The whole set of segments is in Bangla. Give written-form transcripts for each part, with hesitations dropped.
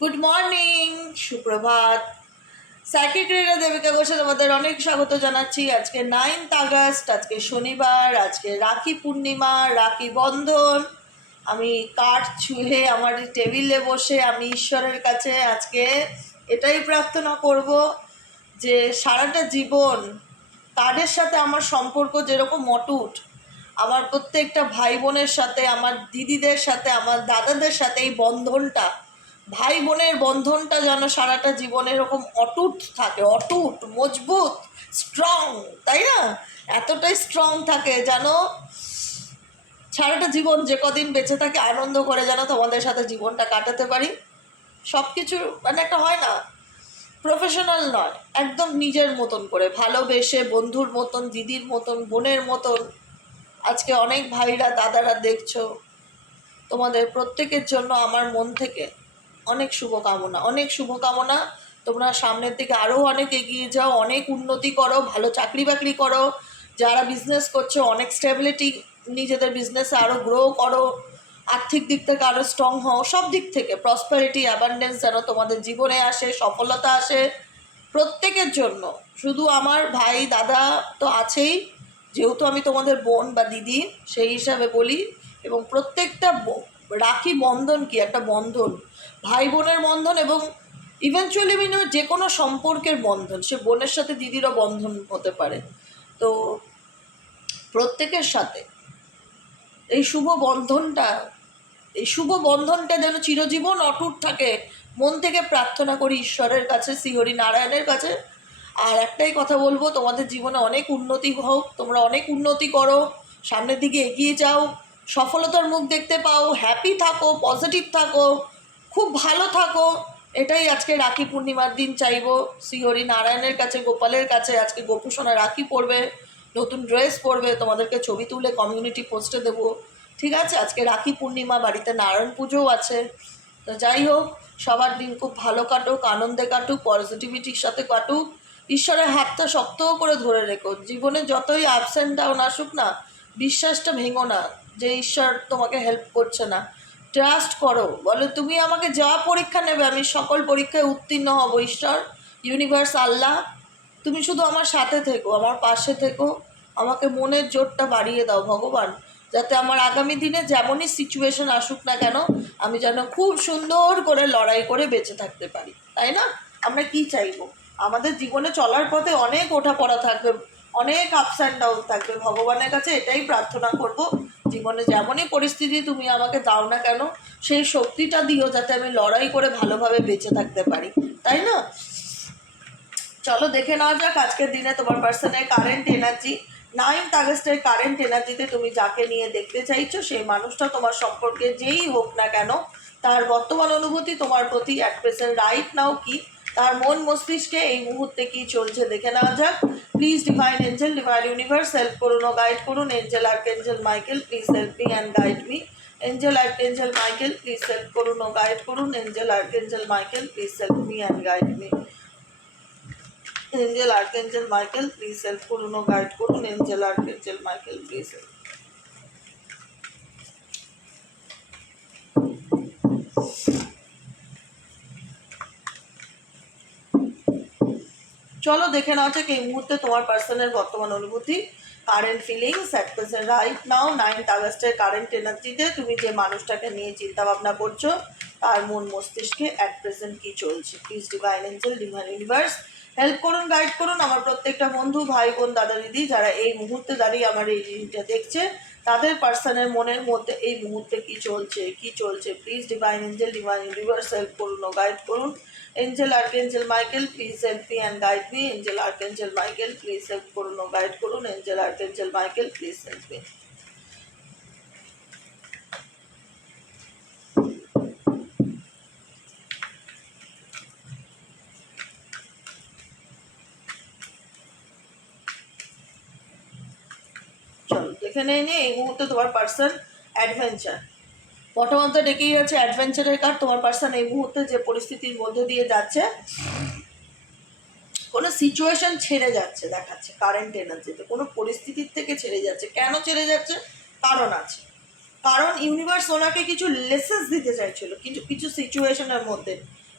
গুড মর্নিং, সুপ্রভাত। সাইকেট্রিরা দেবিকা ঘোষে তোমাদের অনেক স্বাগত জানাচ্ছি। আজকে 9th আগস্ট, আজকে শনিবার, আজকে রাখি পূর্ণিমা, রাখি বন্ধন। আমি কাঠ ছুঁয়ে আমার টেবিলে বসে আমি ঈশ্বরের কাছে আজকে এটাই প্রার্থনা করব যে সারাটা জীবন তাদের সাথে আমার সম্পর্ক যেরকম অটুট, আমার প্রত্যেকটা ভাই বোনের সাথে, আমার দিদিদের সাথে, আমার দাদাদের সাথে এই বন্ধনটা, ভাই বোনের বন্ধনটা যেন সারাটা জীবন এরকম অটুট থাকে, অটুট, মজবুত, স্ট্রং, তাই না? এতটাই স্ট্রং থাকে যেন সারাটা জীবন যে কদিন বেঁচে থাকে আনন্দ করে যেন তোমাদের সাথে জীবনটা কাটাতে পারি। সব কিছু মানে একটা হয় না, প্রফেশনাল নয়, একদম নিজের মতন করে ভালোবেসে, বন্ধুর মতন, দিদির মতন, বোনের মতন। আজকে অনেক ভাইরা দাদারা দেখছো, তোমাদের প্রত্যেকের জন্য আমার মন থেকে অনেক শুভকামনা, অনেক শুভকামনা। তোমরা সামনের দিকে আরও অনেক এগিয়ে যাও, অনেক উন্নতি করো, ভালো চাকরি বাকরি করো। যারা বিজনেস করছো অনেক স্টেবিলিটি, নিজেদের বিজনেসে আরও গ্রো করো, আর্থিক দিক থেকে আরও স্ট্রং হও, সব দিক থেকে প্রসপারিটি, অ্যাবান্ডেন্স যেন তোমাদের জীবনে আসে, সফলতা আসে প্রত্যেকের জন্য। শুধু আমার ভাই দাদা তো আছেই, যেহেতু আমি তোমাদের বোন বা দিদি সেই হিসাবে বলি। এবং প্রত্যেকটা রাখি বন্ধন কি একটা বন্ধন, ভাই বোনের বন্ধন, এবং ইভেনচুয়ালি যে কোনো সম্পর্কের বন্ধন, সে বোনের সাথে দিদিরও বন্ধন হতে পারে। তো প্রত্যেকের সাথে এই শুভ বন্ধনটা যেন চিরজীবন অটুট থাকে, মন থেকে প্রার্থনা করি ঈশ্বরের কাছে, শ্রীহরি নারায়ণের কাছে। আর একটাই কথা বলবো, তোমাদের জীবনে অনেক উন্নতি হোক, তোমরা অনেক উন্নতি করো, সামনের দিকে এগিয়ে যাও, সফলতার মুখ দেখতে পাও, হ্যাপি থাকো, পজিটিভ থাকো, খুব ভালো থাকো। এটাই আজকে রাখি পূর্ণিমার দিন চাইবো শ্রীহরি নারায়ণের কাছে, গোপালের কাছে। আজকে গোপুসোনা রাখি পরবে, নতুন ড্রেস পরবে, তোমাদেরকে ছবি তুলে কমিউনিটি পোস্টে দেবো, ঠিক আছে? আজকে রাখি পূর্ণিমা, বাড়িতে নারায়ণ পুজোও আছে। তো যাই হোক, সবার দিন খুব ভালো কাটুক, আনন্দে কাটুক, পজিটিভিটির সাথে কাটুক। ঈশ্বরের হাতটা শক্ত করে ধরে রেখো, জীবনে যতই আপস অ্যান্ড ডাউন আসুক না, বিশ্বাসটা ভেঙো না যে ঈশ্বর তোমাকে হেল্প করছে না। ট্রাস্ট করো, বলো তুমি আমাকে যা পরীক্ষা নেবে আমি সকল পরীক্ষায় উত্তীর্ণ হব। ঈশ্বর, ইউনিভার্স, আল্লাহ, তুমি শুধু আমার সাথে থেকো, আমার পাশে থেকো, আমাকে মনের জোরটা বাড়িয়ে দাও ভগবান, যাতে আমার আগামী দিনে যেমনই সিচুয়েশন আসুক না কেন, আমি যেন খুব সুন্দর করে লড়াই করে বেঁচে থাকতে পারি, তাই না? আমরা কি চাইবো? আমাদের জীবনে চলার পথে অনেক ওঠাপড়া থাকবে, অনেক আপস অ্যান্ড ডাউন থাকবে। ভগবানের কাছে এটাই প্রার্থনা করব, জীবনে যেমনই পরিস্থিতি তুমি আমাকে দাও না কেন, সেই শক্তিটা দিও যাতে আমি লড়াই করে ভালোভাবে বেঁচে থাকতে পারি, তাই না? চলো দেখে নেওয়া যাক আজকের দিনে তোমার পার্সনের কারেন্ট এনার্জি। 9th আগস্টের কারেন্ট এনার্জিতে তুমি যাকে নিয়ে দেখতে চাইছো, সেই মানুষটা তোমার সম্পর্কে যেই হোক না কেন, তার বর্তমান অনুভূতি তোমার প্রতি অ্যাট প্রেজেন্ট রাইট নাও কি, তার মন মস্তিষ্কে এই মুহূর্তে কি চলছে দেখে নেওয়া যাক। Please divine angel, divine universe help করুন ও গাইড করুন। Angel archangel Michael please help me and guide me. Angel archangel Michael please help করুন ও গাইড করুন। Angel archangel Michael please help me and guide me. Angel archangel Michael please help করুন ও গাইড করুন। Angel archangel Michael please help. চলো দেখে নাও যাক এই মুহূর্তে তোমার পার্সনের বর্তমান অনুভূতি, current feelings at present right now. 9th আগস্টের কারেন্ট এনার্জিতে তুমি যে মানুষটাকে নিয়ে চিন্তা ভাবনা করছো, তার মন মস্তিষ্কে অ্যাট প্রেজেন্ট কি চলছে। Please divine angel, divine universe help করুন, গাইড করুন আমার প্রত্যেকটা বন্ধু, ভাই বোন, দাদা দিদি, যারা এই মুহূর্তে দাঁড়িয়ে আমার এই জিনিসটা দেখছে, তাদের পার্সনের মনের মধ্যে এই মুহূর্তে কি চলছে। Please divine angel, divine universe help করুন ও গাইড করুন। Angel archangel Michael please help me and guide me. Angel archangel Michael please help করুন ও গাইড করুন। Angel archangel Michael please help me. চলো দেখে নিয়ে এই মুহূর্তে তোমার পার্সন অ্যাডভেঞ্চার, প্রথমত ডেকেই যাচ্ছে অ্যাডভেঞ্চারের কার্ড। তোমার পার্সন এই মুহূর্তে যে পরিস্থিতির মধ্যে দিয়ে যাচ্ছে, কোনো সিচুয়েশন ছেড়ে যাচ্ছে দেখাচ্ছে কারেন্ট এনার্জিতে, কোনো পরিস্থিতির থেকে ছেড়ে যাচ্ছে। কেন ছেড়ে যাচ্ছে? কারণ আছে, কারণ ইউনিভার্স ওনাকে কিছু লেসেন্স দিতে চাইছিল, কিন্তু কিছু সিচুয়েশনের মধ্যে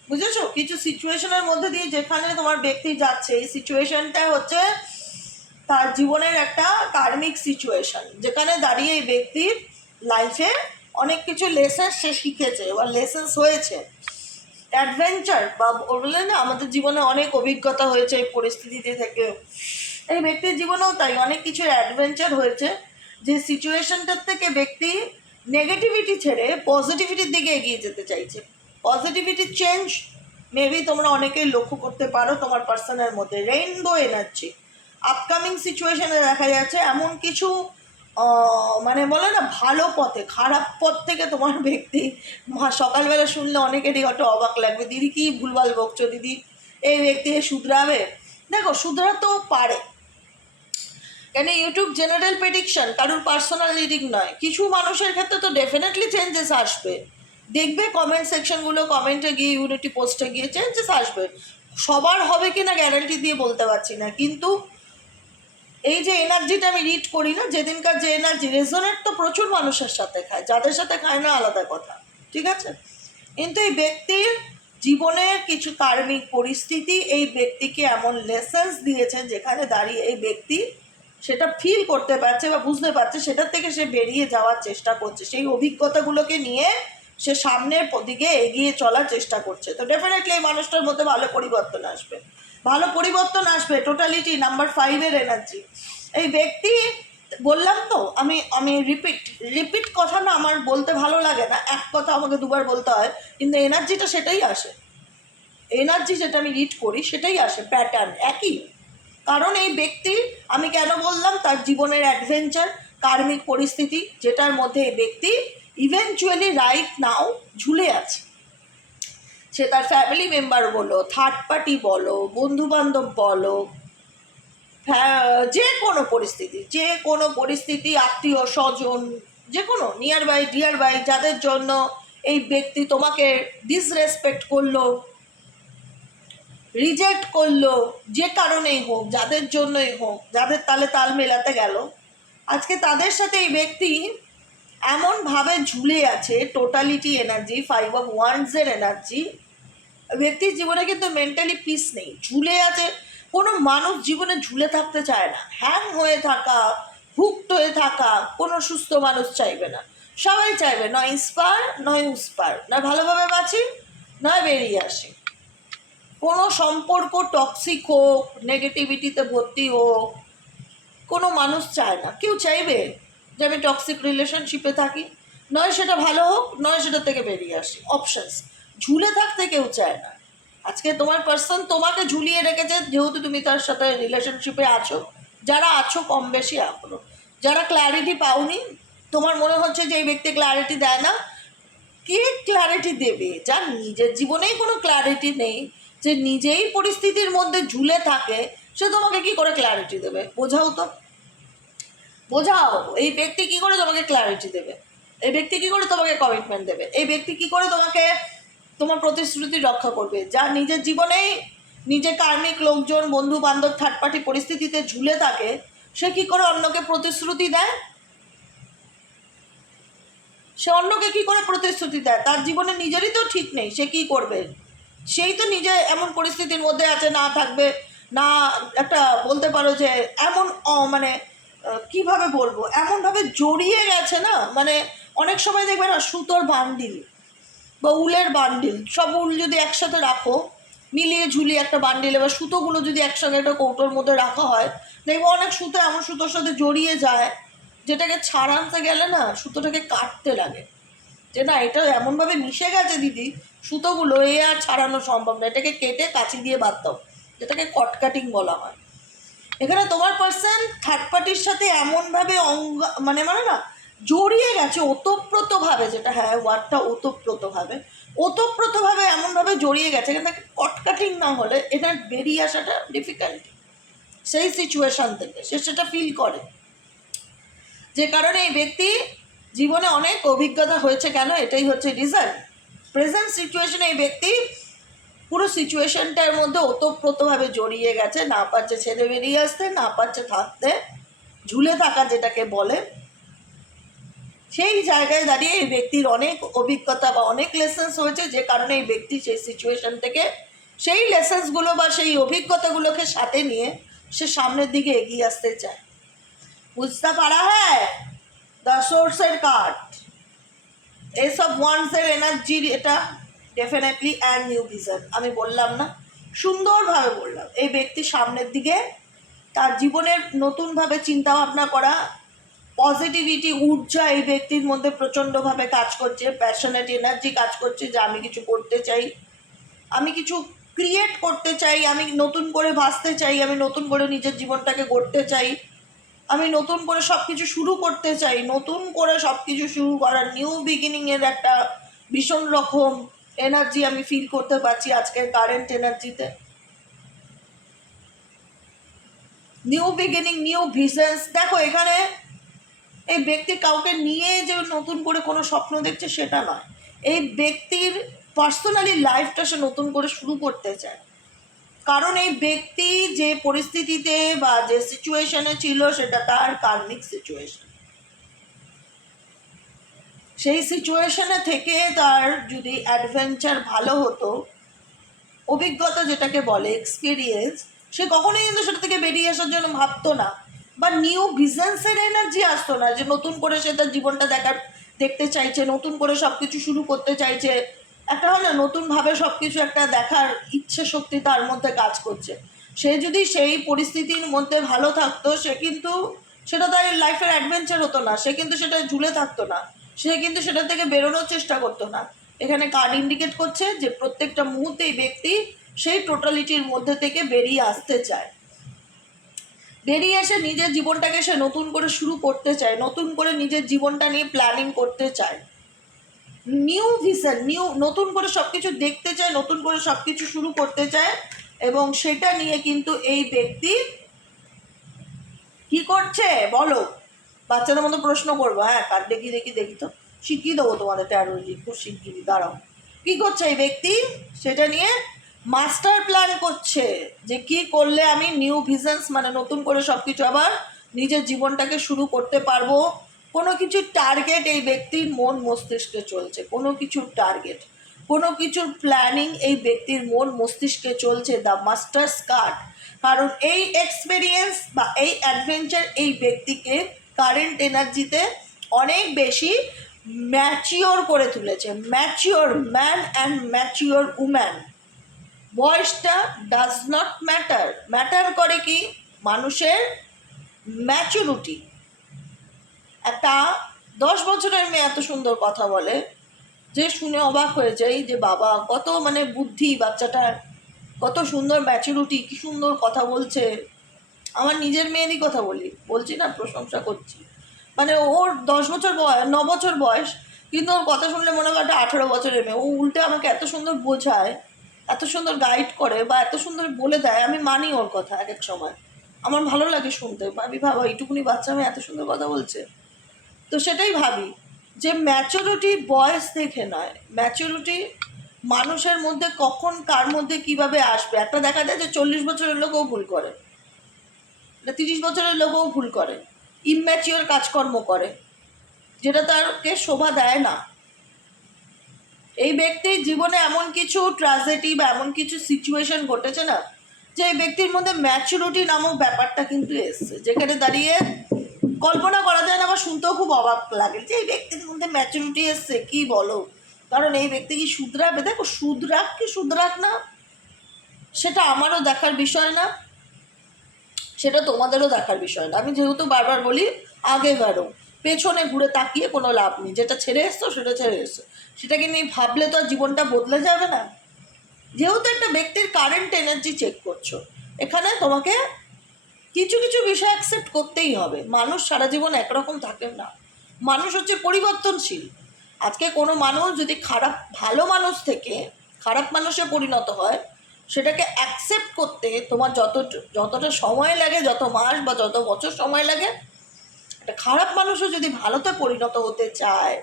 বুঝেছো? কিছু সিচুয়েশনের মধ্যে দিয়ে যেখানে তোমার ব্যক্তি যাচ্ছে, এই সিচুয়েশনটা হচ্ছে তার জীবনের একটা কার্মিক সিচুয়েশন, যেখানে দাঁড়িয়ে এই ব্যক্তির লাইফে অনেক কিছু লেসেন্স সে শিখেছে বা লেসেন্স হয়েছে, অ্যাডভেঞ্চার বা বললে না আমাদের জীবনে অনেক অভিজ্ঞতা হয়েছে এই পরিস্থিতিতে থেকে, এই ব্যক্তির জীবনেও তাই অনেক কিছুর অ্যাডভেঞ্চার হয়েছে, যে সিচুয়েশনটার থেকে ব্যক্তি নেগেটিভিটি ছেড়ে পজিটিভিটির দিকে এগিয়ে যেতে চাইছে। পজিটিভিটি চেঞ্জ মেবি তোমরা অনেকেই লক্ষ্য করতে পারো তোমার পার্সনের মধ্যে। রেইনবো এনার্জি আপকামিং সিচুয়েশনে দেখা যাচ্ছে এমন কিছু মানে বলে না ভালো পথে, খারাপ পথ থেকে তোমার ব্যক্তি সকালবেলা শুনলে অনেকেরই হয়তো অবাক লাগবে, দিদি কি ভুলভাল বকছো দিদি, এই ব্যক্তি শুধরাবে। দেখো শুধরাতেও পারে, কেন ইউটিউব জেনারেল প্রেডিকশন, কারোর পার্সোনাল রিডিং নয়। কিছু মানুষের ক্ষেত্রে তো ডেফিনেটলি চেঞ্জেস আসবে, দেখবে কমেন্ট সেকশনগুলো, কমেন্টে গিয়ে ইউনিটি পোস্টে গিয়ে চেঞ্জেস আসবে। সবার হবে কি না গ্যারান্টি দিয়ে বলতে পারছি না, কিন্তু এই যে এনার্জিটা আমি রিড করি না, যেদিনকার যে এনার্জি রেজোনেট তো প্রচুর মানুষের সাথে খায়, যাদের সাথে খায় না আলাদা কথা, ঠিক আছে। কিন্তু এই ব্যক্তির জীবনের কিছু কার্মিক পরিস্থিতি এই ব্যক্তিকে এমন লেসেন্স দিয়েছে, যেখানে দাঁড়িয়ে এই ব্যক্তি সেটা ফিল করতে পারছে বা বুঝতে পারছে, সেটার থেকে সে বেরিয়ে যাওয়ার চেষ্টা করছে, সেই অভিজ্ঞতাগুলোকে নিয়ে সে সামনের দিকে এগিয়ে চলার চেষ্টা করছে। তো ডেফিনেটলি এই মানুষটার মধ্যে ভালো পরিবর্তন আসবে, ভালো পরিবর্তন আসবে। টোটালিটি নাম্বার 5-এর এনার্জি এই ব্যক্তি, বললাম তো আমি আমি রিপিট কথা না আমার বলতে ভালো লাগে না, এক কথা আমাকে দুবার বলতে হয়, কিন্তু এনার্জিটা সেটাই আসে, এনার্জি যেটা আমি রিড করি সেটাই আসে, প্যাটার্ন একই। কারণ এই ব্যক্তি, আমি কেন বললাম, তার জীবনের অ্যাডভেঞ্চার, কার্মিক পরিস্থিতি, যেটার মধ্যে এই ব্যক্তি ইভেনচুয়ালি রাইট নাও ঝুলে আছে। সে তার ফ্যামিলি মেম্বার বলো, থার্ড পার্টি বলো, বন্ধুবান্ধব বলো, যে কোনো পরিস্থিতি, আত্মীয় স্বজন, যে কোনো নিয়ার বাই ডিয়ার বাই, যাদের জন্য এই ব্যক্তি তোমাকে ডিসরেসপেক্ট করলো, রিজেক্ট করলো, যে কারণেই হোক, যাদের জন্যই হোক, যাদের তালে তাল মেলাতে গেল, আজকে তাদের সাথে এই ব্যক্তি এমনভাবে ঝুলে আছে। টোটালিটি এনার্জি, 5 of Wands-এর এনার্জি, ব্যক্তির জীবনে কিন্তু মেন্টালি পিস নেই, ঝুলে আছে। কোনো মানুষ জীবনে ঝুলে থাকতে চায় না, হ্যাং হয়ে থাকা, হুকড হয়ে থাকা কোনো সুস্থ মানুষ চাইবে না। সবাই চাইবে নয় ইন্সপায়ার নয় উন্সপায়ার, নয় ভালোভাবে বাঁচি নয় বেরিয়ে আসি। কোনো সম্পর্ক টক্সিক হোক, নেগেটিভিটিতে ভর্তি হোক, কোনো মানুষ চায় না। কেউ চাইবে যে আমি টক্সিক রিলেশনশিপে থাকি, নয় সেটা ভালো হোক নয় সেটা থেকে বেরিয়ে আসি, অপশানস। ঝুলে থাকতে কেউ চায় না। আজকে তোমার পার্সন তোমাকে ঝুলিয়ে রেখেছে, যেহেতু তুমি তার সাথে রিলেশনশিপে আছো, যারা আছো কম বেশি এখনো, যারা ক্ল্যারিটি পাওনি, তোমার মনে হচ্ছে যে এই ব্যক্তি ক্ল্যারিটি দেয় না, কে ক্ল্যারিটি দেবে? যার নিজের জীবনেই কোনো ক্ল্যারিটি নেই, যে নিজেই পরিস্থিতির মধ্যে ঝুলে থাকে, সে তোমাকে কি করে ক্ল্যারিটি দেবে? বোঝাও তো, বোঝাও। এই ব্যক্তি কি করে তোমাকে ক্ল্যারিটি দেবে? এই ব্যক্তি কি করে তোমাকে কমিটমেন্ট দেবে? এই ব্যক্তি কি করে তোমাকে তোমার প্রতিশ্রুতি রক্ষা করবে? যার নিজের জীবনেই নিজে কার্মিক লোকজন, বন্ধু বান্ধব, থার্ড পার্টি পরিস্থিতিতে ঝুলে থাকে, সে কি করে অন্যকে প্রতিশ্রুতি দেয়? সে অন্যকে কি করে প্রতিশ্রুতি দেয়? তার জীবনে নিজেরই তো ঠিক নেই, সে কি করবে? সেই তো নিজে এমন পরিস্থিতির মধ্যে আছে, না থাকবে না, একটা বলতে পারো যে এমন মানে কিভাবে বলবো, এমনভাবে জড়িয়ে গেছে না, মানে অনেক সময় দেখবে না সুতোর বান্ডিল বা উলের বান্ডিল, সব উল যদি একসাথে রাখো, মিলিয়ে ঝুলিয়ে একটা বান্ডিল, এবার সুতোগুলো যদি একসঙ্গে একটা কৌটোর মধ্যে রাখা হয়, দেখবো অনেক সুতো এমন সুতোর সাথে জড়িয়ে যায়, যেটাকে ছাড়াতে গেলে না সুতোটাকে কাটতে লাগে, যে না এটা এমনভাবে মিশে গেছে দিদি সুতোগুলো, এ আর ছাড়ানো সম্ভব না, এটাকে কেটে কাঁচি দিয়ে বাদ দাও, যেটাকে কট কাটিং বলা হয়। এখানে তোমার পার্সন থার্ড পার্টির সাথে এমনভাবে মানে না জড়িয়ে গেছে ওতপ্রোতভাবে, যেটা হ্যাঁ ওয়ার্ডটা ওতপ্রোতভাবে এমনভাবে জড়িয়ে গেছে, এখানে কট কাটিং না হলে এটা বেরিয়ে আসাটা ডিফিকাল্টি, সেই সিচুয়েশান থেকে সে সেটা ফিল করে। যে কারণে এই ব্যক্তি জীবনে অনেক অভিজ্ঞতা হয়েছে, কেন এটাই হচ্ছে রিজন। প্রেজেন্ট সিচুয়েশনে এই ব্যক্তি পুরো সিচুয়েশনটার মধ্যে ওতপ্রোতভাবে জড়িয়ে গেছে, না পারছে ছেড়ে বেরিয়ে আসতে, না পারছে থাকতে, ঝুলে থাকা যেটাকে বলে। সেই জায়গায় দাঁড়িয়ে এই ব্যক্তির অনেক অভিজ্ঞতা বা অনেক লেসেন্স হয়েছে, যে কারণে এই ব্যক্তি সেই সিচুয়েশন থেকে সেই লেসেন্সগুলো বা সেই অভিজ্ঞতাগুলোকে সাথে নিয়ে সে সামনের দিকে এগিয়ে আসতে চায়। বুঝতে পারা হ্যাঁ দ্য সোর্সের কার্ড, এইসব ওয়ান্সের এনার্জির এটা ডেফিনেটলি অ্যান্ড নিউ ভিশন। আমি বললাম না, সুন্দরভাবে বললাম। এই ব্যক্তি সামনের দিকে তার জীবনের নতুনভাবে চিন্তাভাবনা করা, পজিটিভিটি, ঊর্জা এই ব্যক্তির মধ্যে প্রচণ্ডভাবে কাজ করছে, প্যাশনেট এনার্জি কাজ করছে যে আমি কিছু করতে চাই, আমি কিছু ক্রিয়েট করতে চাই, আমি নতুন করে ভাসতে চাই, আমি নতুন করে নিজের জীবনটাকে গড়তে চাই, আমি নতুন করে সব কিছু শুরু করতে চাই। নতুন করে সব কিছু শুরু করার নিউ বিগিনিংয়ের একটা ভীষণ রকম এনার্জি আমি ফিল করতে পারছি আজকের কারেন্ট এনার্জিতে। New beginning, new visions. দেখো এখানে এই ব্যক্তি কাউকে নিয়ে যে নতুন করে কোনো স্বপ্ন দেখছে সেটা নয়, এই ব্যক্তির পার্সোনালি লাইফটা সে নতুন করে শুরু করতে চায়। কারণ এই ব্যক্তি যে পরিস্থিতিতে বা যে সিচুয়েশনে ছিল সেটা তার কার্মিক সিচুয়েশন। সেই সিচুয়েশনে থেকে তার যদি অ্যাডভেঞ্চার ভালো হতো, অভিজ্ঞতা যেটাকে বলে এক্সপিরিয়েন্স, সে কখনোই কিন্তু সেটা থেকে বেরিয়ে আসার জন্য ভাবতো না, বা নিউ বিজনেসের এনার্জি আসতো না যে নতুন করে সে তার জীবনটা দেখতে চাইছে, নতুন করে সব কিছু শুরু করতে চাইছে। একটা হয় না, নতুনভাবে সব কিছু একটা দেখার ইচ্ছে শক্তি তার মধ্যে কাজ করছে। সে যদি সেই পরিস্থিতির মধ্যে ভালো থাকতো, সে কিন্তু সেটা তার লাইফের অ্যাডভেঞ্চার হতো না, সে কিন্তু সেটা ঝুলে থাকতো না, সে কিন্তু সেটা থেকে বেরোনোর চেষ্টা করতো না। এখানে কার্ড ইন্ডিকেট করছে যে প্রত্যেকটা মুহূর্তেই ব্যক্তি সেই টোটালিটির মধ্যে থেকে বেরিয়ে আসতে চায়, বেরিয়ে এসে নিজের জীবনটাকে সে নতুন করে শুরু করতে চায়, নতুন করে নিজের জীবনটা নিয়ে প্ল্যানিং করতে চায়, নিউ ভিশন, নতুন করে সব কিছু দেখতে চায়, নতুন করে সব কিছু শুরু করতে চায়। এবং সেটা নিয়ে কিন্তু এই ব্যক্তি কি করছে বলো? বাচ্চাদের মতো প্রশ্ন করবো, হ্যাঁ কার্ড দেখি তো শিখিয়ে দেবো তোমাদের ট্যারোলজি, খুব শিগগিরই, দাঁড়াও। কি করছে এই ব্যক্তি? সেটা নিয়ে মাস্টার প্ল্যান করছে যে কি করলে আমি নিউ ভিশনস, মানে নতুন করে সব কিছু আবার নিজের জীবনটাকে শুরু করতে পারবো। কোনো কিছুর টার্গেট এই ব্যক্তির মন মস্তিষ্কে চলছে, কোনো কিছুর টার্গেট, কোনো কিছুর প্ল্যানিং এই ব্যক্তির মন মস্তিষ্কে চলছে। দ্য মাস্টার্স কার্ড, কারণ এই এক্সপেরিয়েন্স বা এই অ্যাডভেঞ্চার এই ব্যক্তিকে কারেন্ট এনার্জিতে অনেক বেশি ম্যাচিওর করে তুলেছে। Mature man and mature woman. বয়সটা ডাজ নট ম্যাটার, ম্যাটার করে কি মানুষের ম্যাচুরিটি। একটা 10 বছরের মেয়ে এত সুন্দর কথা বলে যে শুনে অবাক হয়ে যাই যে বাবা কত মানে বুদ্ধি বাচ্চাটার, কত সুন্দর ম্যাচুরিটি, কি সুন্দর কথা বলছে। আমার নিজের মেয়েরই কথা বলছি না, প্রশংসা করছি। মানে ওর 10 বছর বয়স, 9 বছর বয়স, কিন্তু ওর কথা শুনলে মনে হয় একটা 18 বছরের মেয়ে। ও উল্টে আমাকে এত সুন্দর বোঝায়, এত সুন্দর গাইড করে, বা এত সুন্দর বলে দেয়, আমি মানি ওর কথা এক এক সময়। আমার ভালো লাগে শুনতে, আমি ভাবো এইটুকুনি বাচ্চা মেয়ে এত সুন্দর কথা বলছে। তো সেটাই ভাবি যে ম্যাচুরিটি বয়স দেখে নয়, ম্যাচুরিটি মানুষের মধ্যে কখন কার মধ্যে কিভাবে আসবে। একটা দেখা যায় যে 40 বছরের লোকও ভুল করে, 30 বছরের লোকও ভুল করে, ইম্যাচিওর কাজকর্ম করে, যেটা তারকে শোভা দেয় না। এই ব্যক্তির জীবনে এমন কিছু ট্র্যাজেডি বা এমন কিছু সিচুয়েশন ঘটেছে না, যে এই ব্যক্তির মধ্যে ম্যাচুরিটি নামক ব্যাপারটা কিন্তু এসছে, যেখানে দাঁড়িয়ে কল্পনা করা যায় না, বা শুনতেও খুব অবাক লাগে যে এই ব্যক্তির মধ্যে ম্যাচুরিটি এসছে। কি বলো? কারণ এই ব্যক্তি কি শুধরাবে? দেখো শুধরাক কি শুধরাক না সেটা আমারও দেখার বিষয় না, সেটা তোমাদেরও দেখার বিষয় না। আমি যেহেতু বারবার বলি আগে বাড়ো, পেছনে ঘুরে তাকিয়ে কোনো লাভ নেই। যেটা ছেড়ে এসছো সেটা ছেড়ে এসছো, সেটাকে নিয়ে ভাবলে তো আর জীবনটা বদলে যাবে না। যেহেতু একটা ব্যক্তির কারেন্ট এনার্জি চেক করছো, এখানে তোমাকে কিছু কিছু বিষয় অ্যাকসেপ্ট করতেই হবে। মানুষ সারা জীবন একরকম থাকেন না, মানুষ হচ্ছে পরিবর্তনশীল। আজকে কোনো মানুষ যদি ভালো মানুষ থেকে খারাপ মানুষে পরিণত হয়, সেটাকে অ্যাকসেপ্ট করতে তোমার যতটা সময় লাগে, যত মাস বা যত বছর সময় লাগে, একটা খারাপ মানুষও যদি ভালোতে পরিণত হতে চায়,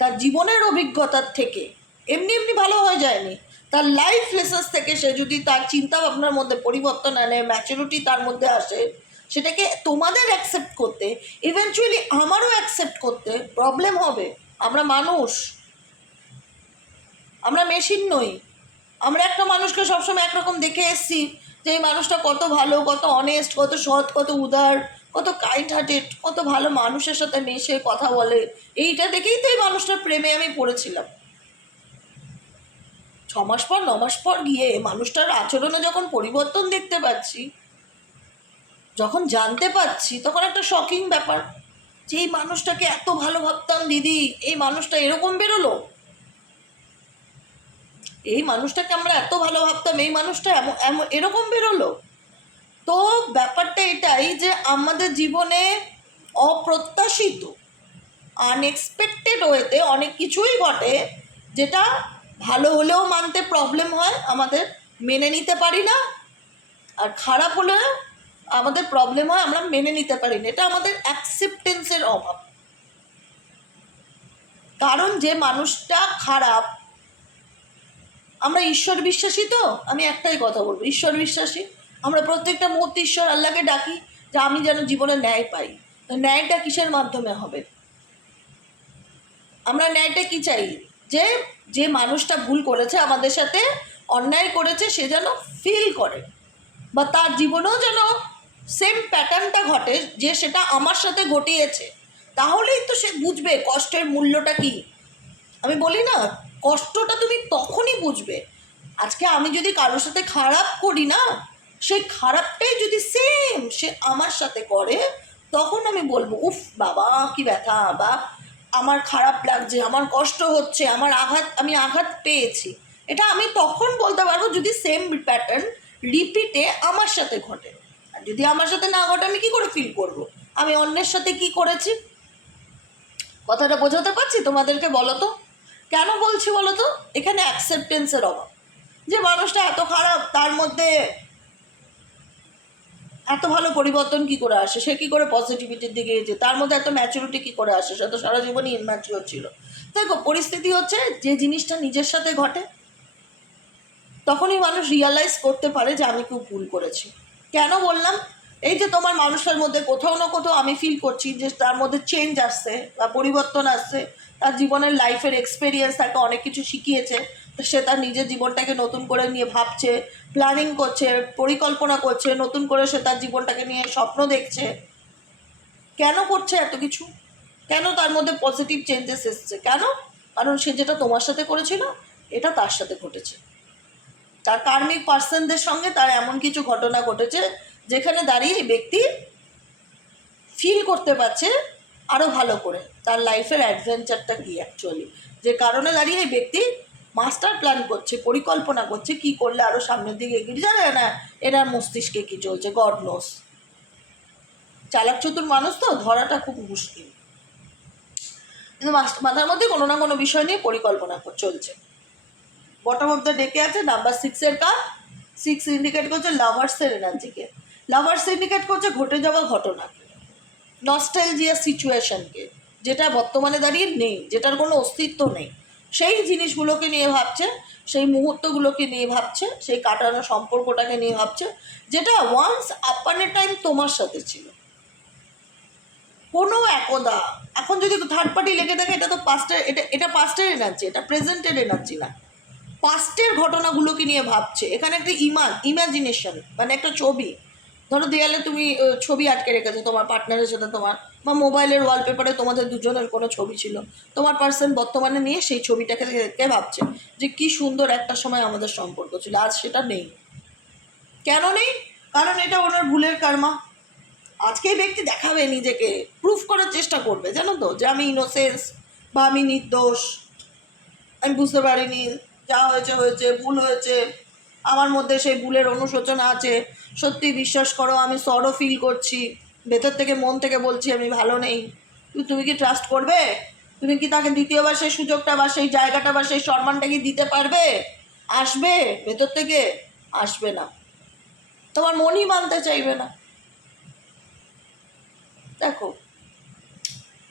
তার জীবনের অভিজ্ঞতার থেকে এমনি এমনি ভালো হয়ে যায়নি, তার লাইফ লেসন্স থেকে সে যদি তার চিন্তা ভাবনার মধ্যে পরিবর্তন আনে, ম্যাচুরিটি তার মধ্যে আসে, সেটাকে তোমাদের অ্যাকসেপ্ট করতে, ইভেনচুয়ালি আমারও অ্যাকসেপ্ট করতে প্রবলেম হবে। আমরা মানুষ, আমরা মেশিন নই। আমরা একটা মানুষকে সবসময় একরকম দেখে এসেছি যে এই মানুষটা কত ভালো, কত অনেস্ট, কত সৎ, কত উদার, কত কাইন্ড হার্টেড, কত ভালো মানুষের সাথে মেশে কথা বলে। এইটা দেখেই তো এই মানুষটার প্রেমে আমি পড়েছিলাম। 6 মাস পর 9 মাস পর গিয়ে মানুষটার আচরণে যখন পরিবর্তন দেখতে পাচ্ছি, যখন জানতে পারছি, তখন একটা শকিং ব্যাপার যে এই মানুষটাকে এত ভালো ভাবতাম দিদি, এই মানুষটা এরকম বেরোলো। এই মানুষটাকে আমরা এত ভালো ভাবতাম, এই মানুষটা এরকম বেরোলো। তো ব্যাপারটা এটাই যে আমাদের জীবনে অপ্রত্যাশিত, আনএক্সপেক্টেড ওয়েতে অনেক কিছুই ঘটে, যেটা ভালো হলেও মানতে প্রবলেম হয়, আমাদের মেনে নিতে পারি না। আর খারাপ হলেও আমাদের প্রবলেম হয়, আমরা মেনে নিতে পারি না। এটা আমাদের অ্যাকসেপ্টেন্সের অভাব। কারণ যে মানুষটা খারাপ, আমরা ঈশ্বর বিশ্বাসী, তো আমি একটাই কথা বলবো, ঈশ্বর বিশ্বাসী। আমরা প্রত্যেকটা মুহূর্তে ঈশ্বর আল্লাহকে ডাকি যে আমি যেন জীবনে ন্যায় পাই। তো ন্যায়টা কিসের মাধ্যমে হবে? আমরা ন্যায়টা কি চাই? যে যে মানুষটা ভুল করেছে, আমাদের সাথে অন্যায় করেছে, সে যেন ফিল করে, বা তার জীবনেও যেন সেম প্যাটার্নটা ঘটে যে সেটা আমার সাথে ঘটিয়েছে। তাহলেই তো সে বুঝবে কষ্টের মূল্যটা কী। আমি বলি না, কষ্টটা তুমি তখনই বুঝবে। আজকে আমি যদি কারোর সাথে খারাপ করি না, সেই খারাপটাই যদি সেম সে আমার সাথে করে, তখন আমি বলবো উফ বাবা কি ব্যথা, বা আমার খারাপ লাগছে, আমার কষ্ট হচ্ছে, আমি আঘাত পেয়েছি। এটা আমি তখন বলতে পারবো যদি সেম প্যাটার্ন রিপিটে আমার সাথে ঘটে। আর যদি আমার সাথে না ঘটে, আমি কি করে ফিল করব? আমি অন্যের সাথে কি করেছি? কথাটা বোঝাতে পারছি তোমাদেরকে? বলো তো কেন বলছি বলো তো? এখানে অ্যাকসেপ্টেন্সের অভাব। যে মানুষটা এত খারাপ, তার মধ্যে এত ভালো পরিবর্তন কি করে আসে? সে কি করে পজিটিভিটির দিকে গেছে? তার মধ্যে এত ম্যাচুরিটি কি করে আসে? সে তো সারা জীবনই ইনম্যাচুর ছিল। দেখো, পরিস্থিতি হচ্ছে যে জিনিসটা নিজের সাথে ঘটে, তখনই মানুষ রিয়ালাইজ করতে পারে যে আমি খুব ভুল করেছি। কেন বললাম? এই যে তোমার মানুষের মধ্যে কোথাও না কোথাও আমি ফিল করছি যে তার মধ্যে চেঞ্জ আসছে বা পরিবর্তন আসছে, তার জীবনের লাইফের এক্সপেরিয়েন্স তাকে অনেক কিছু শিখিয়েছে। তো সে তার নিজের জীবনটাকে নতুন করে নিয়ে ভাবছে, প্ল্যানিং করছে, পরিকল্পনা করছে, নতুন করে সে তার জীবনটাকে নিয়ে স্বপ্ন দেখছে। কেন করছে এত কিছু? কেন তার মধ্যে পজিটিভ চেঞ্জেস এসছে? কেন? কারণ সে যেটা তোমার সাথে করেছিল, এটা তার সাথে ঘটেছে। তার কার্মিক পার্সনদের সঙ্গে তার এমন কিছু ঘটনা ঘটেছে যেখানে দাঁড়িয়ে এই ব্যক্তি ফিল করতে পারছে আরও ভালো করে তার লাইফের অ্যাডভেঞ্চারটা কী অ্যাকচুয়ালি, যে কারণে দাঁড়িয়ে এই ব্যক্তি মাস্টার প্ল্যান করছে, পরিকল্পনা করছে কী করলে আরও সামনের দিকে এগিয়ে যাবে। না এনার মস্তিষ্কে কী চলছে গড নোস। চালাক চতুর মানুষ তো, ধরাটা খুব মুশকিল। কিন্তু মাথার মধ্যে কোনো না কোনো বিষয় নিয়ে পরিকল্পনা চলছে। বটম অফ দ্য ডেকে আছে নাম্বার 6-এর কার্ড। 6 ইন্ডিকেট করছে লাভার্সের এনার্জিকে, লাভার্স ইন্ডিকেট করছে ঘটে যাওয়া ঘটনাকে, নস্টালজিয়া সিচুয়েশনকে, যেটা বর্তমানে দাঁড়িয়ে নেই, যেটার কোনো অস্তিত্ব নেই, সেই জিনিসগুলোকে নিয়ে ভাবছে, সেই মুহূর্তগুলোকে নিয়ে ভাবছে, সেই কাটানো সম্পর্কটাকে নিয়ে ভাবছে, যেটা ওয়ান্স আপন এ টাইম তোমার সাথে ছিল। কোনো একদা, এখন যদি থার্ড পার্টি লেগে থাকে, এটা তো পাস্টের, এটা পাস্টের এনার্জি, এটা প্রেজেন্টের এনার্জি না। পাস্টের ঘটনাগুলোকে নিয়ে ভাবছে। এখানে একটা ইমাজিনেশন, মানে একটা ছবি। ধরো দেয়ালে তুমি ছবি আটকে রেখেছো তোমার পার্টনারের সাথে, তোমার বা মোবাইলের ওয়ালপেপারে তোমাদের দুজনের কোনো ছবি ছিল, তোমার পার্সন বর্তমানে নিয়ে সেই ছবিটাকে ভাবছে যে কি সুন্দর একটা সময় আমাদের সম্পর্ক ছিল, আজ সেটা নেই। কেন নেই? কারণ এটা ওনার ভুলের কার্মা। আজকে এই ব্যক্তি দেখাবে, নিজেকে প্রুফ করার চেষ্টা করবে, জানো তো, যে আমি ইনোসেন্স বা আমি নির্দোষ, আমি বুঝতে পারিনি, যা হয়েছে হয়েছে, ভুল হয়েছে, আমার মধ্যে সেই ভুলের অনুশোচনা আছে, সত্যি বিশ্বাস করো আমি সরো ফিল করছি, ভেতর থেকে মন থেকে বলছি আমি ভালো নেই। তুমি কি ট্রাস্ট করবে? তুমি কি তাকে দ্বিতীয়বার সেই সুযোগটা বা সেই জায়গাটা বা সেই সম্মানটা কি দিতে পারবে? আসবে ভেতর থেকে? আসবে না, তোমার মনই মানতে চাইবে না। দেখো,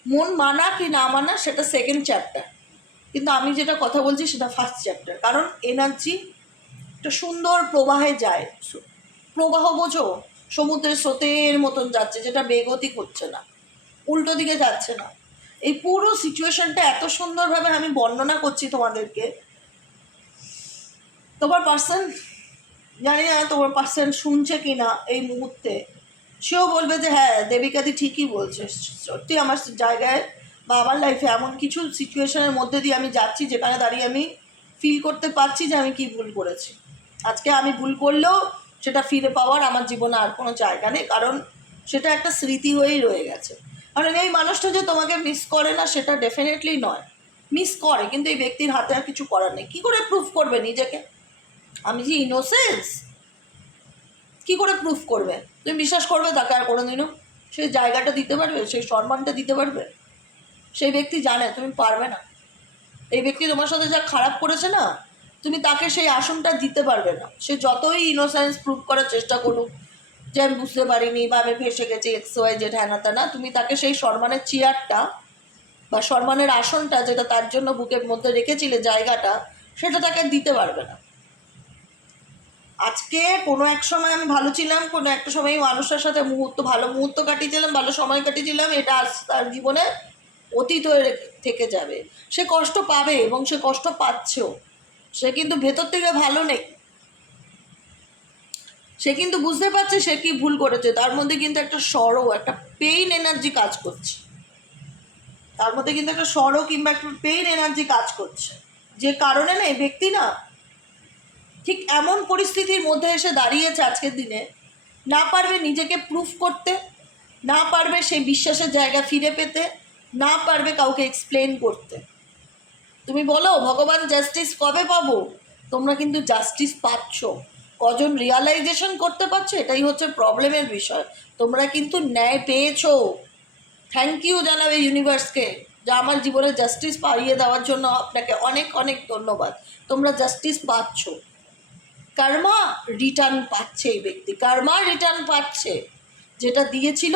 মন মানা কি না মানা সেটা সেকেন্ড চ্যাপ্টার, কিন্তু আমি যেটা কথা বলছি সেটা ফার্স্ট চ্যাপ্টার। কারণ এনার্জি একটা সুন্দর প্রবাহে যায়, প্রবাহ বোঝো, সমুদ্রের স্রোতের মতন যাচ্ছে, যেটা বেগতিক হচ্ছে না, উল্টো দিকে যাচ্ছে না। এই পুরো সিচুয়েশনটা এত সুন্দরভাবে আমি বর্ণনা করছি তোমাদেরকে। তোমার পার্সন, জানি না তোমার পার্সন শুনছে কি না এই মুহূর্তে, সেও বলবে যে হ্যাঁ দেবিকাদি ঠিকই বলছে, সত্যি আমার জায়গায় বা আমার লাইফে এমন কিছু সিচুয়েশনের মধ্যে দিয়ে আমি যাচ্ছি যেখানে দাঁড়িয়ে আমি ফিল করতে পারছি যে আমি কি ভুল করেছি। আজকে আমি ভুল করলেও সেটা ফিরে পাওয়ার আমার জীবনে আর কোনো জায়গা নেই, কারণ সেটা একটা স্মৃতি হয়েই রয়ে গেছে। কারণ এই মানুষটা যে তোমাকে মিস করে না সেটা ডেফিনেটলি নয়, মিস করে, কিন্তু এই ব্যক্তির হাতে আর কিছু করার নেই। কী করে প্রুফ করবে নিজেকে আমি যে ইনোসেন্স, কী করে প্রুফ করবে? তুমি বিশ্বাস করবে তাকে আর কোনোদিনও? সেই জায়গাটা দিতে পারবে, সেই সম্মানটা দিতে পারবে? সেই ব্যক্তি জানে তুমি পারবে না। এই ব্যক্তি তোমার সাথে যা খারাপ করেছে না, তুমি তাকে সেই আসনটা দিতে পারবে না। সে যতই ইনোসেন্স প্রুভ করার চেষ্টা করুক যে আমি বুঝতে পারিনি বা আমি ভেসে গেছি এক্স ওয়াই জেড হ্যানা ত্যানা, তুমি তাকে সেই সম্মানের চেয়ারটা বা সম্মানের আসনটা যেটা তার জন্য বুকের মধ্যে রেখেছিলে জায়গাটা, সেটা তাকে দিতে পারবে না। আজকে কোনো এক সময় আমি ভালো ছিলাম, কোনো একটা সময় মানুষটার সাথে ভালো মুহূর্ত কাটিয়েছিলাম, ভালো সময় কাটিয়েছিলাম, এটা আজ তার জীবনে অতীত হয়ে থেকে যাবে। সে কষ্ট পাবে এবং সে কষ্ট পাচ্ছেও। সে কিন্তু ভেতর থেকে ভালো নেই, সে কিন্তু বুঝতে পারছে সে কি ভুল করেছে। তার মধ্যে কিন্তু একটা সরো, একটা পেইন এনার্জি কাজ করছে, তার মধ্যে কিন্তু একটা সরো কিংবা একটা পেইন এনার্জি কাজ করছে, যে কারণে না এই ব্যক্তি না ঠিক এমন পরিস্থিতির মধ্যে এসে দাঁড়িয়েছে আজকের দিনে, না পারবে নিজেকে প্রুফ করতে, না পারবে সেই বিশ্বাসের জায়গা ফিরে পেতে, না পারবে কাউকে এক্সপ্লেন করতে। তুমি বলো ভগবান জাস্টিস কবে পাবো? তোমরা কিন্তু জাস্টিস পাচ্ছ, কজন রিয়ালাইজেশন করতে পারছো এটাই হচ্ছে প্রবলেমের বিষয়। তোমরা কিন্তু ন্যায় পেয়েছো, থ্যাংক ইউ জানাবে ইউনিভার্সকে, যা আমার জীবনে জাস্টিস পাইয়ে দেওয়ার জন্য আপনাকে অনেক অনেক ধন্যবাদ। তোমরা জাস্টিস পাচ্ছ, কার্মা রিটার্ন পাচ্ছে, এই ব্যক্তি কার্মা রিটার্ন পাচ্ছে, যেটা দিয়েছিল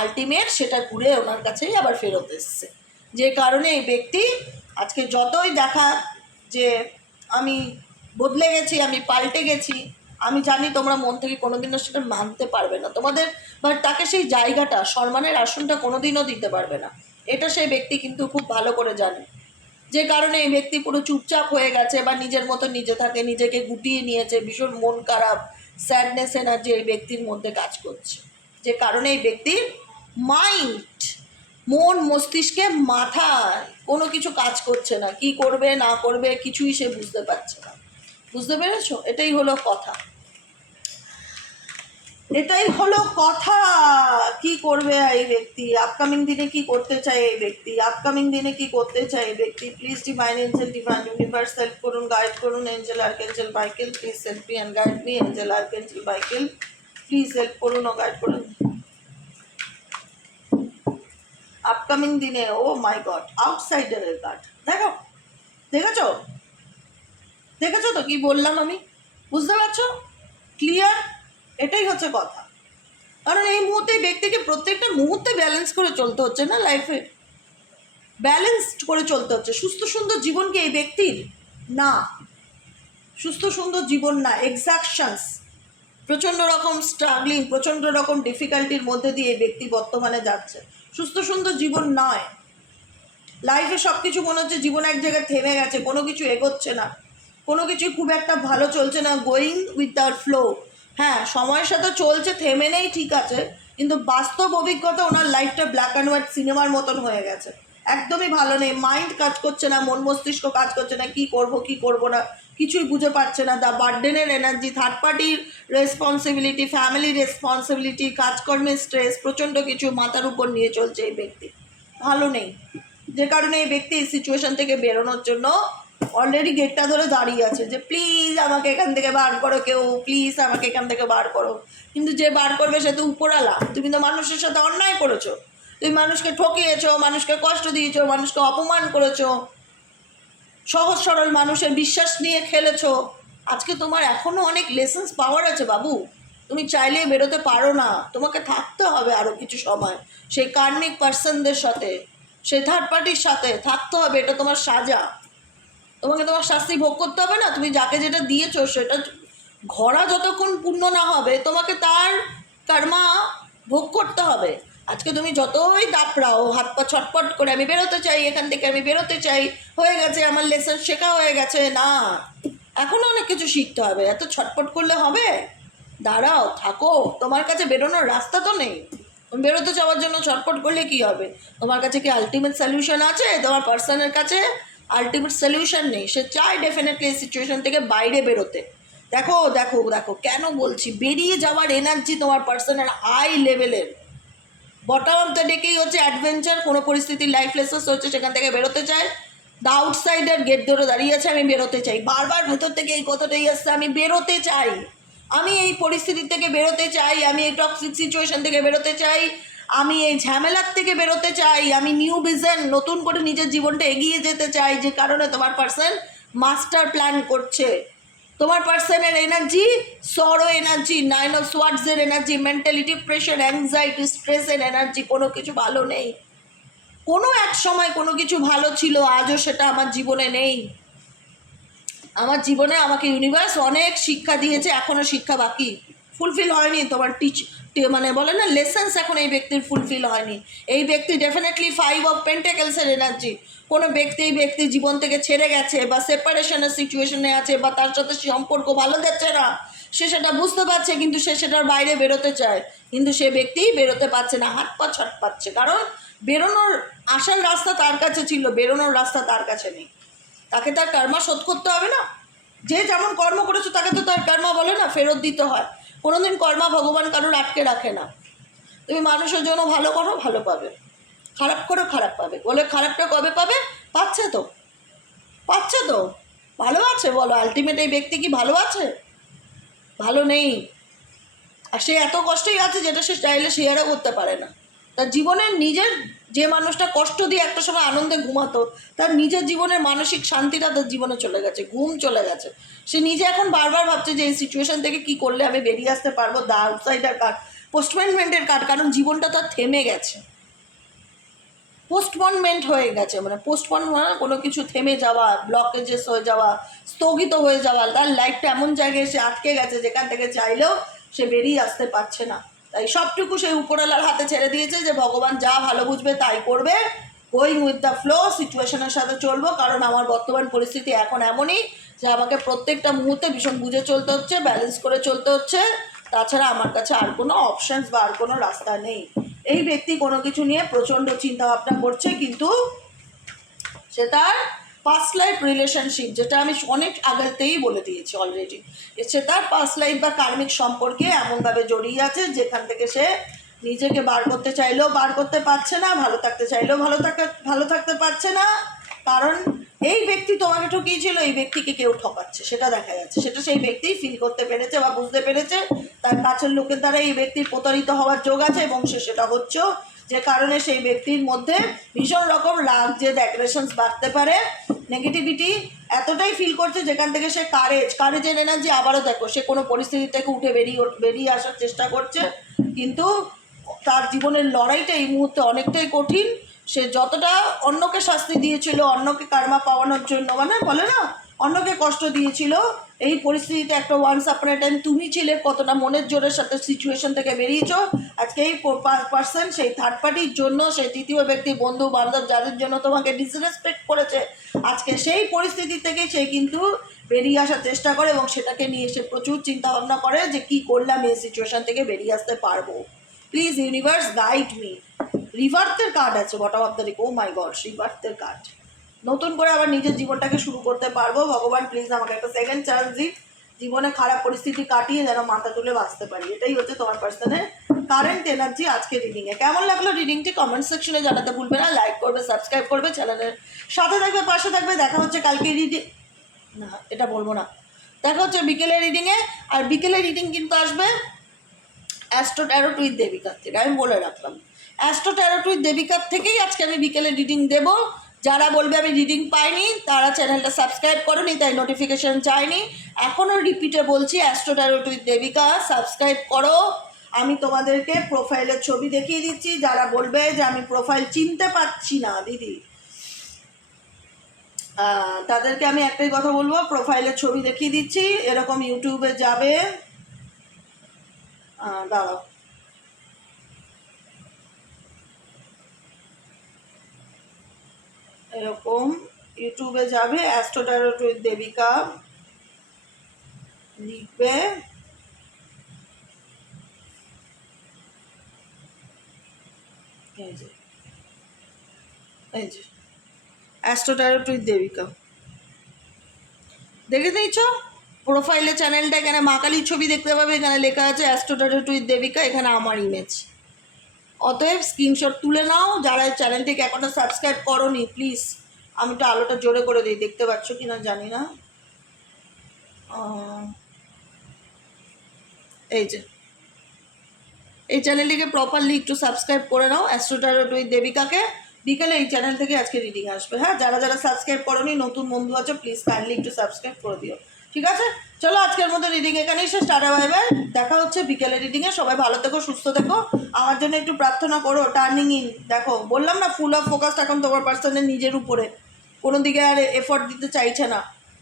আলটিমেট সেটা ঘুরে ওনার কাছেই আবার ফেরত এসছে। যে কারণে এই ব্যক্তি আজকে যতই দেখা যে আমি বদলে গেছি, আমি পাল্টে গেছি, আমি জানি তোমরা মন থেকে কোনোদিনও সেটা মানতে পারবে না তোমাদের, বাট তাকে সেই জায়গাটা সম্মানের আসনটা কোনোদিনও দিতে পারবে না। এটা সেই ব্যক্তি কিন্তু খুব ভালো করে জানে। যে কারণে এই ব্যক্তি পুরো চুপচাপ হয়ে গেছে বা নিজের মতো নিজে থাকে, নিজেকে গুটিয়ে নিয়েছে, ভীষণ মন খারাপ, স্যাডনেস এনার্জি এই ব্যক্তির মধ্যে কাজ করছে। যে কারণে এই ব্যক্তির মাইন্ড, মন মস্তিষ্কে মাথায় কোনো কিছু কাজ করছে না, কি করবে না করবে কিছুই সে বুঝতে পারছে না। বুঝতে পেরেছো? এটাই হলো কথা, এটাই হলো কথা। কি করবে এই ব্যক্তি আপকামিং দিনে, কি করতে চায় এই ব্যক্তি আপকামিং দিনে, কি করতে চায় এই ব্যক্তি? Please divine angel, divine universe help করুন, গাইড করুন। Angel archangel Michael please help me and guide me. Angel archangel Michael please help করুন ও গাইড করুন আপকামিং দিনে। ও মাই গড, আউটসাইডারের কার্ড দেখো, দেখেছো? দেখেছো তো কি বললাম আমি? বুঝতে পারছো? ক্লিয়ার? এটাই হচ্ছে কথা। কারণ এই মুহূর্তে ব্যক্তিকে প্রত্যেকটা মুহূর্তে ব্যালেন্স করে চলতে হচ্ছে না, লাইফে ব্যালেন্স করে চলতে হচ্ছে। সুস্থ সুন্দর জীবন কি এই ব্যক্তির? না, সুস্থ সুন্দর জীবন না, এক্সাকশনস, প্রচণ্ড রকম স্ট্রাগলিং, প্রচণ্ড রকম ডিফিকাল্টির মধ্যে দিয়ে এই ব্যক্তি বর্তমানে যাচ্ছে। সুস্থ সুন্দর জীবন নয়। লাইফে সব কিছু মনে হচ্ছে জীবন এক জায়গায় থেমে গেছে, কোনো কিছু এগোচ্ছে না, কোনো কিছুই খুব একটা ভালো চলছে না, গোয়িং উইথ দ্য ফ্লো। হ্যাঁ, সময়ের সাথে চলছে, থেমে নেই, ঠিক আছে, কিন্তু বাস্তব অভিজ্ঞতা ওনার লাইফটা ব্ল্যাক অ্যান্ড হোয়াইট সিনেমার মতন হয়ে গেছে, একদমই ভালো নেই। মাইন্ড কাজ করছে না, মন মস্তিষ্ক কাজ করছে না, কি করব কি করব না কিছুই বুঝে পাচ্ছে না। দ্য বার্ডেনের এনার্জি, থার্ড পার্টির রেসপন্সিবিলিটি, ফ্যামিলি রেসপন্সিবিলিটি, কাজকর্মের স্ট্রেস, প্রচণ্ড কিছু মাথার উপর নিয়ে চলছে এই ব্যক্তি, ভালো নেই। যে কারণে এই ব্যক্তি এই সিচুয়েশন থেকে বেরোনোর জন্য অলরেডি গেটটা ধরে দাঁড়িয়ে আছে যে প্লিজ আমাকে এখান থেকে বার করো, কেউ প্লিজ আমাকে এখান থেকে বার করো। কিন্তু যে বার করবে সে তো উপরালা। তুমি তো মানুষের সাথে অন্যায় করেছো, তুমি মানুষকে ঠকিয়েছো, মানুষকে কষ্ট দিয়েছো, মানুষকে অপমান করেছো, সহজ সরল মানুষের বিশ্বাস নিয়ে খেলেছো। আজকে তোমার এখনও অনেক লেসেন্স পাওয়ার আছে বাবু, তুমি চাইলে বেরোতে পারো না, তোমাকে থাকতে হবে আরও কিছু সময় সেই কার্মিক পার্সনদের সাথে, সেই থার্ড পার্টির সাথে থাকতে হবে। এটা তোমার সাজা, তোমাকে তোমার শাস্তি ভোগ করতে হবে না। তুমি যাকে যেটা দিয়েছো সেটা ঘোড়া যতক্ষণ পূর্ণ না হবে তোমাকে তার কর্মা ভোগ করতে হবে। আজকে তুমি যতই দাপড়াও, হাত পা ছটপট করে আমি বেরোতে চাই, এখান থেকে আমি বেরোতে চাই, হয়ে গেছে আমার লেসন শেখা হয়ে গেছে, না, এখনও অনেক কিছু শিখতে হবে। এত ছটপট করলে হবে? দাঁড়াও, থাকো, তোমার কাছে বেরোনোর রাস্তা তো নেই। তুমি বেরোতে যাওয়ার জন্য ছটপট করলে কি হবে? তোমার কাছে কি আলটিমেট সলিউশন আছে? তোমার পার্সনের কাছে আলটিমেট সলিউশন নেই। সে চায় ডেফিনেটলি এই সিচুয়েশন থেকে বাইরে বেরোতে। দেখো দেখো দেখো, কেন বলছি, বেরিয়ে যাওয়ার এনার্জি তোমার পার্সনের হাই লেভেলের। বটম অফ দ্য ডেকেই হচ্ছে অ্যাডভেঞ্চার, কোনো পরিস্থিতির লাইফ লেসন্স হচ্ছে, সেখান থেকে বেরোতে চায়। দ্য আউটসাইডার গেট ধরে দাঁড়িয়ে আছে, আমি বেরোতে চাই, বারবার ভেতর থেকে এই কথাটাই আসছে, আমি বেরোতে চাই, আমি এই পরিস্থিতি থেকে বেরোতে চাই, আমি এই টক্সিক সিচুয়েশন থেকে বেরোতে চাই, আমি এই ঝামেলার থেকে বেরোতে চাই, আমি নিউ ভিশন, নতুন করে নিজের জীবনটা এগিয়ে যেতে চাই। যে কারণে তোমার পার্সন মাস্টার প্ল্যান করছে। তোমার পার্সনের এনার্জি সরো এনার্জি, 9 অফ সোয়ার্ডসের এনার্জি, মেন্টালিটি, প্রেশার, অ্যাংজাইটি, স্ট্রেসের এনার্জি। কোনো কিছু ভালো নেই। কোনো এক সময় কোনো কিছু ভালো ছিল, আজও সেটা আমার জীবনে নেই। আমার জীবনে আমাকে ইউনিভার্স অনেক শিক্ষা দিয়েছে, এখনও শিক্ষা বাকি, ফুলফিল হয়নি। তোমার মানে বলে না লেসেন্স এখন এই ব্যক্তির ফুলফিল হয়নি। এই ব্যক্তি ডেফিনেটলি 5 অফ পেন্টাকেলসের এনার্জি। কোনো ব্যক্তি এই ব্যক্তির জীবন থেকে ছেড়ে গেছে বা সেপারেশনের সিচুয়েশনে আছে বা তার সাথে সম্পর্ক ভালো যাচ্ছে না, সে সেটা বুঝতে পারছে, কিন্তু সে সেটার বাইরে বেরোতে চায়, কিন্তু সে ব্যক্তি বেরোতে পারছে না, হাত পা ছট পাচ্ছে। কারণ বেরোনোর আসার রাস্তা তার কাছে ছিল, বেরোনোর রাস্তা তার কাছে নেই। তাকে তার কর্মা শোধ করতে হবে না? যে যেমন কর্ম করেছো তাকে তো তার কর্মা বলে না, ফেরত দিতে হয়। কোনোদিন কর্মা ভগবান কারোর আটকে রাখে না। তুমি মানুষের জন্য ভালো করো, ভালো পাবে, খারাপ করো, খারাপ পাবে। বলে খারাপটা কবে পাবে? পাচ্ছে তো, পাচ্ছে তো। ভালো আছে বলো, আলটিমেট এই ব্যক্তি কি ভালো আছে? ভালো নেই। আর সে এত কষ্টেই আছে যেটা সে চাইলে শেয়ারও করতে পারে না। তার জীবনের নিজের, যে মানুষটা কষ্ট দিয়ে একটা সময় আনন্দে ঘুমাতো, তার নিজের জীবনের মানসিক শান্তিটা তার জীবনে চলে গেছে, ঘুম চলে গেছে। সে নিজে এখন বারবার ভাবছে যে এই সিচুয়েশন থেকে কি করলে আমি বেরিয়ে আসতে পারবো। দ্য আউটসাইডার কার্ড, পোস্টপনমেন্টের কার্ড, কারণ জীবনটা তার থেমে গেছে, পোস্টপনমেন্ট হয়ে গেছে। মানে পোস্টপন মানে কোনো কিছু থেমে যাওয়া, ব্লকেজেস হয়ে যাওয়া, স্থগিত হয়ে যাওয়া। তার লাইফটা এমন জায়গায় সে আটকে গেছে যেখান থেকে চাইলেও সে বেরিয়ে আসতে পারছে না। তাই সবটুকু সেই উপরওয়ালার হাতে ছেড়ে দিয়েছে যে ভগবান যা ভালো বুঝবে তাই করবে, গোয়িং উইথ দ্য ফ্লো, সিচুয়েশনের সাথে চলবো। কারণ আমার বর্তমান পরিস্থিতি এখন এমনই যে আমাকে প্রত্যেকটা মুহূর্তে ভীষণ বুঝে চলতে হচ্ছে, ব্যালেন্স করে চলতে হচ্ছে। তাছাড়া আমার কাছে আর কোনো অপশানস বা আর কোনো রাস্তা নেই। এই ব্যক্তি কোনো কিছু নিয়ে প্রচণ্ড চিন্তাভাবনা করছে, কিন্তু সে তার পাস্ট লাইফ রিলেশনশিপ, যেটা আমি অনেক আগেতেই বলে দিয়েছি অলরেডি, সে তার পাস্ট লাইফ বা কার্মিক সম্পর্কে এমনভাবে জড়িয়ে আছে যেখান থেকে সে নিজেকে বার করতে চাইলেও বার করতে পারছে না, ভালো থাকতে চাইলেও ভালো থাকতে পারছে না। কারণ এই ব্যক্তি তোমাকে ঠকিয়েছিল, এই ব্যক্তিকে কেউ ঠকাচ্ছে, সেটা দেখা যাচ্ছে। সেটা সেই ব্যক্তি ফিল করতে পেরেছে বা বুঝতে পেরেছে। তার কাছের লোকের দ্বারা এই ব্যক্তির প্রতারিত হওয়ার যোগ আছে এবং সে সেটা হচ্ছেও, যে কারণে সেই ব্যক্তির মধ্যে ভীষণ রকম রাগ, জেদ, অ্যাগ্রেশনস বাড়তে পারে। নেগেটিভিটি এতটাই ফিল করছে যেখান থেকে সে কারেজের এনার্জি। আবারও দেখো, সে কোনো পরিস্থিতি থেকে উঠে বেরিয়ে আসার চেষ্টা করছে, কিন্তু তার জীবনের লড়াইটা এই মুহূর্তে অনেকটাই কঠিন। সে যতটা অন্যকে শাস্তি দিয়েছিল, অন্যকে কার্মা পাওয়ানোর জন্য, মানে বলে না অন্যকে কষ্ট দিয়েছিল, এই পরিস্থিতিতে একটা ওয়ান্স আপন এ টাইম তুমি ছিলে কতটা মনের জোরের সাথে সিচুয়েশন থেকে বেরিয়েছ। আজকে এই পার্সন সেই থার্ড পার্টির জন্য, সেই তৃতীয় ব্যক্তি, বন্ধু বান্ধব, যাদের জন্য তোমাকে ডিসরেসপেক্ট করেছে, আজকে সেই পরিস্থিতি থেকে সে কিন্তু বেরিয়ে আসার চেষ্টা করে এবং সেটাকে নিয়ে সে প্রচুর চিন্তা ভাবনা করে যে কী করলাম এই সিচুয়েশন থেকে বেরিয়ে আসতে পারবো। Please universe guide me. রিভার্থের কার্ড আছে bottom of the deck. Oh my god, রিভার্থের কার্ড। নতুন করে আবার নিজের জীবনটাকে শুরু করতে পারবো। ভগবান প্লিজ আমাকে একটা সেকেন্ড চান্স দিন, জীবনে খারাপ পরিস্থিতি কাটিয়ে যেন মাথা তুলে বাঁচতে পারি। এটাই হচ্ছে তোমার পার্সনের কারেন্ট এনার্জি আজকে রিডিংয়ে। কেমন লাগলো রিডিংটি কমেন্ট সেকশনে জানাতে ভুলবে না। লাইক করবে, সাবস্ক্রাইব করবে, চ্যানেলের সাথে থাকবে, পাশে থাকবে। দেখা হচ্ছে কালকে রিডিং, না এটা বলবো না, দেখা হচ্ছে বিকেলের রিডিংয়ে। আর বিকেলের রিডিং কিন্তু আসবে অ্যাস্ট্রো ট্যারোট উইথ দেবিকার থেকে, আমি বলে রাখলাম। অ্যাস্ট্রো ট্যারোট উইথ দেবিকার থেকেই আজকে আমি বিকেলে রিডিং দেবো। যারা বলবে আমি রিডিং পাইনি, তারা চ্যানেলটা সাবস্ক্রাইব করোনি, তাই নোটিফিকেশান চাইনি। এখনও রিপিটে বলছি, astro tarot with Debika subscribe করো। আমি তোমাদেরকে প্রোফাইলের ছবি দেখিয়ে দিচ্ছি। যারা বলবে যে আমি প্রোফাইল চিনতে পারছি না দিদি, তাদেরকে আমি একটাই কথা বলবো, প্রোফাইলের ছবি দেখিয়ে দিচ্ছি, এরকম ইউটিউবে যাবে, দাঁড়াও, এরকম ইউটিউবে যাবে, অ্যাস্ট্রো ট্যারোট উইথ দেবিকা লিখবে, এই যে অ্যাস্ট্রো ট্যারোট উইথ দেবিকা দেখে দিয়েছ প্রোফাইলে চ্যানেলটা, এখানে মা কালীর ছবি দেখতে পাবে, এখানে লেখা আছে অ্যাস্ট্রো ট্যারোট উইথ দেবিকা, এখানে আমার ইমেজ। অতএব স্ক্রিনশট তুলে নাও, যারা চ্যানেলটিকে এখনও সাবস্ক্রাইব করোনি প্লিজ, আমি তো আলোটা জোরে করে দিই, দেখতে পাচ্ছ কি না জানি না, এই যে এই চ্যানেলটিকে প্রপারলি একটু সাবস্ক্রাইব করে নাও, অ্যাস্ট্রো ট্যারোট উইথ দেবিকাকে। বিকালে এই চ্যানেল থেকে আজকে রিডিং আসবে। হ্যাঁ, যারা যারা সাবস্ক্রাইব করোনি, নতুন বন্ধু আছো, প্লিজ কাইন্ডলি একটু সাবস্ক্রাইব করে দিও, ঠিক আছে? চলো আজকের মতো রিডিং এখানেই শেষ, টাটা বাই বাই, দেখা হচ্ছে বিকেলে রিডিংয়ে। সবাই ভালো থেকো, সুস্থ থেকো, আমার জন্য একটু প্রার্থনা করো। টার্নিং ইন, দেখো বললাম না, ফুল অফ ফোকাসড এখন তোমার পার্সনের নিজের উপরে, কোনো দিকে আর এফোর্ট দিতে চাইছে না,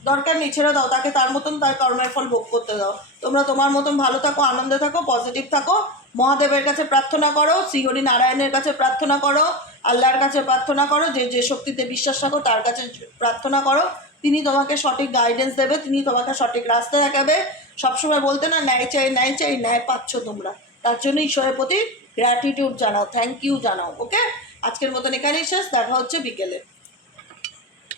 দরকার নেই, ছেড়ে দাও তাকে, তার মতন তার কর্মের ফল ভোগ করতে দাও। তোমরা তোমার মতন ভালো থাকো, আনন্দে থাকো, পজিটিভ থাকো, মহাদেবের কাছে প্রার্থনা করো, শ্রীহরি নারায়ণের কাছে প্রার্থনা করো, আল্লাহর কাছে প্রার্থনা করো, যে যে শক্তিতে বিশ্বাস রাখো তার কাছে প্রার্থনা করো, তিনি তোমাকে সঠিক গাইডেন্স দেবে, তিনি তোমাকে সঠিক রাস্তা দেখাবে। সবসময় বলতে না, ন্যায় চাই ন্যায় চাই, ন্যায় পাচ্ছ তোমরা, তার জন্য ঈশ্বরের প্রতি গ্র্যাটিটিউড জানাও, থ্যাংক ইউ জানাও। ওকে, আজকের মতন এখানেই শেষ, দেখা হচ্ছে বিকেলে।